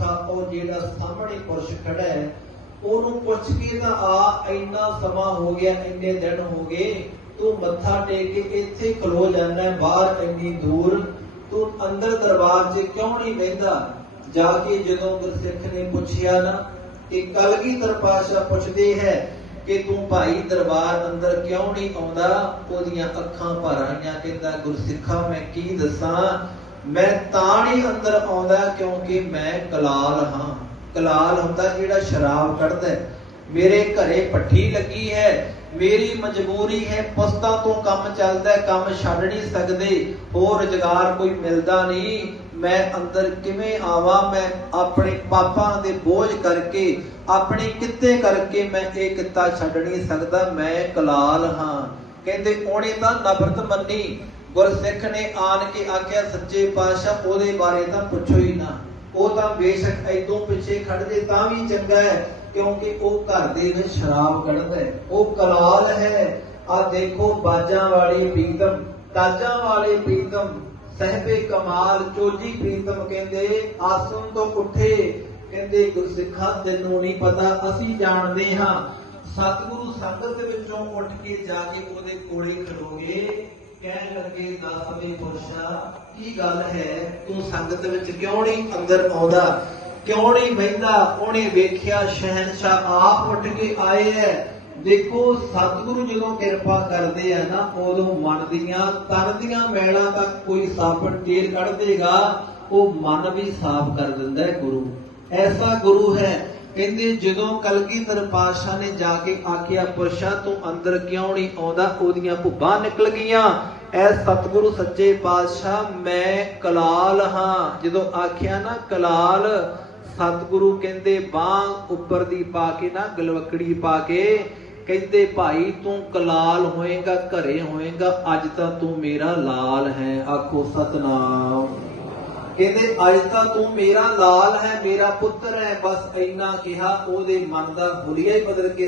ਗੁਰਸਿੱਖਾ ਉਹ ਜਿਹੜਾ ਸਾਹਮਣੇ ਪੁਰਸ਼ ਖੜਾ ਹੈ, ਉਹਨੂੰ ਪੁੱਛ ਕੇ ਤਾਂ, ਆ, ਇੰਨਾ ਸਮਾਂ ਹੋ ਗਿਆ, ਇੰਨੇ ਦਿਨ ਹੋ ਗਏ, ਤੂੰ ਮੱਥਾ ਟੇਕ ਕੇ ਇੱਥੇ ਖਲੋ ਜਾਂਦਾ ਬਾਹਰ ਇੰਨੀ ਦੂਰ। ਤੂੰ ਅੰਦਰ ਦਰਬਾਰ 'ਚ ਕਿਉਂ ਨਹੀਂ ਬਹਿੰਦਾ? ਜਾ ਕੇ ਜਦੋਂ ਗੁਰਸਿੱਖ ਨੇ ਪੁੱਛਿਆ ਨਾ ਕਿ ਕਲਗੀਧਰ ਪਾਸ਼ਾ ਪੁੱਛਦੇ ਹੈ ਕਿ ਤੂੰ ਭਾਈ ਦਰਬਾਰ ਅੰਦਰ ਕਿਉਂ ਨਹੀਂ ਆਉਂਦਾ? ਉਹਦੀਆਂ ਅੱਖਾਂ ਭਰ ਆਈਆਂ, ਕਹਿੰਦਾ, ਗੁਰਸਿੱਖਾ, ਮੈਂ ਕੀ ਦੱਸਾਂ? ਮੈਂ ਤਾਂ ਨਹੀਂ ਅੰਦਰ ਆਉਂਦਾ ਕਿਉਂਕਿ ਮੈਂ ਕਲਾਲ ਹਾਂ। ਕਲਾਲ ਹੁੰਦਾ ਜਿਹੜਾ ਸ਼ਰਾਬ ਕੱਢਦਾ ਹੈ। ਮੇਰੇ ਘਰੇ ਪੱਠੀ ਲੱਗੀ ਹੈ। ਮੇਰੀ ਮਜਬੂਰੀ ਹੈ, ਪੁਸਤਾਂ ਤੋਂ ਕੰਮ ਚੱਲਦਾ ਕੰਮ ਛੱਡ ਨਹੀਂ ਸਕਦੇ। ਹੋਰ ਰੁਜ਼ਗਾਰ ਕੋਈ ਮਿਲਦਾ ਨਹੀਂ। ਮੈਂ ਅੰਦਰ ਕਿਵੇਂ ਆਵਾਂ? ਮੈਂ ਆਪਣੇ ਪਾਪਾਂ ਦੇ ਬੋਝ ਕਰਕੇ, ਆਪਣੇ ਕਿੱਤੇ ਕਰਕੇ ਮੈਂ ਇਹ ਕਿੱਤਾ ਛੱਡ ਨਹੀਂ ਸਕਦਾ। ਮੈਂ ਕਲਾਲ ਹਾਂ। ਕਹਿੰਦੇ ਉਹਨੇ ਤਾਂ ਨਫ਼ਰਤ ਮੰਨੀ। ਗੁਰਸਿੱਖ ਨੇ ਆਣ ਕੇ ਆਖਿਆ, ਸੱਚੇ ਪਾਤਸ਼ਾਹ, ਉਹਦੇ ਬਾਰੇ ਤਾਂ ਪੁੱਛੋ ਹੀ ਨਾ। ਉਹ ਤਾਂ ਬੇਸ਼ੱਕ ਐਦੋਂ ਪਿੱਛੇ ਖੜਦੇ ਤਾਂ ਵੀ ਚੰਗਾ ਹੈ, ਕਿਉਂਕਿ ਉਹ ਘਰ ਦੇ ਵਿੱਚ ਸ਼ਰਾਬ ਕੱਢਦਾ ਹੈ। ਉਹ ਕਲਾਲ ਹੈ। ਆ ਦੇਖੋ ਬਾਜਾਂ ਵਾਲੇ ਪ੍ਰੀਤਮ, ਤਾਜਾਂ ਵਾਲੇ ਪ੍ਰੀਤਮ, ਸਹਿਬੇ ਕਮਾਲ ਚੋਜੀ ਪ੍ਰੀਤਮ ਕਹਿੰਦੇ ਆਸਨ ਤੋਂ ਉੱਠੇ। ਕਹਿੰਦੇ, ਗੁਰਸਿੱਖਾਂ, ਤੈਨੂੰ ਨਹੀਂ ਪਤਾ, ਅਸੀਂ ਜਾਣਦੇ ਹਾਂ। ਸਤਿਗੁਰੂ ਸੰਗਤ ਦੇ ਵਿੱਚੋਂ ਉੱਠ ਕੇ ਜਾ ਕੇ ਉਹਦੇ ਕੋਲੇ ਖੜੋਗੇ। ਕਹਿਣ ਲੱਗੇ ਦਸਵੇਂ ਪੁਰਸ਼ਾ, ਕੀ ਗੱਲ ਹੈ? ਤੂੰ ਸੰਗਤ ਵਿੱਚ ਕਿਉਂ ਨਹੀਂ ਅੰਦਰ ਆਉਂਦਾ? ਕਿਉਂ ਨਹੀਂ ਬਹਿੰਦਾ? ਉਹਨੇ ਵੇਖਿਆ ਸ਼ਹਿਨशाह ਆਪ ਉੱਠ ਕੇ ਆਏ ਹੈ। ਦੇਖੋ, ਸਤਿਗੁਰੂ ਜਦੋਂ ਕਿਰਪਾ ਕਰਦੇ ਆ ਨਾ, ਉਦੋਂ ਮਨ ਦੀਆਂ ਤਨ ਦੀਆਂ ਮੈਲਾਂ ਤੱਕ ਕੋਈ ਸਾਬਣ ਤੇਲ ਕੱਢ ਦੇਗਾ। ਉਹ ਮਨ ਵੀ ਸਾਫ਼ ਕਰ ਦਿੰਦਾ ਹੈ ਗੁਰੂ। ਐਸਾ ਗੁਰੂ ਹੈ ਕਹਿੰਦੇ ਜਦੋਂ ਕਲਗੀਧਰ ਪਾਤਸ਼ਾਹ ਨੇ ਜਾ ਕੇ ਆਖਿਆ, ਪੁਰਸ਼ਾ ਤੂੰ ਅੰਦਰ ਕਿਉਂ ਨਹੀਂ ਆਉਂਦਾ? ਉਹਦੀਆਂ ਭੁੱਬਾਂ ਨਿਕਲ ਗਈਆਂ। ਐ ਸਤਿਗੁਰੂ ਸੱਚੇ ਪਾਤਸ਼ਾਹ, ਮੈਂ ਕਲਾਲ ਹਾਂ। ਜਦੋਂ ਆਖਿਆ ਨਾ ਕਲਾਲ, ਸਤਿਗੁਰੂ ਕਹਿੰਦੇ, ਬਾਹ ਉੱਪਰ ਦੀ ਪਾ ਕੇ ਨਾ, ਗਲਵਕੜੀ ਪਾ ਕੇ, ਕਹਿੰਦੇ, ਭਾਈ, ਤੂੰ ਕਲਾਲ ਹੋਏਗਾ, ਘਰੇ ਹੋਏਗਾ, ਅੱਜ ਤਾਂ ਤੂੰ ਮੇਰਾ ਲਾਲ ਹੈ। ਆਖੋ, ਸਤਨਾਮ। ਕਹਿੰਦੇ, ਅੱਜ ਤਾਂ ਤੂੰ ਮੇਰਾ ਲਾਲ ਹੈ, ਮੇਰਾ ਪੁੱਤਰ ਹੈ। ਬਸ ਇੰਨਾ ਕਿਹਾ, ਉਹਦੇ ਮਨ ਦਾ ਹੁਲੀਆ ਹੀ ਬਦਲ ਕੇ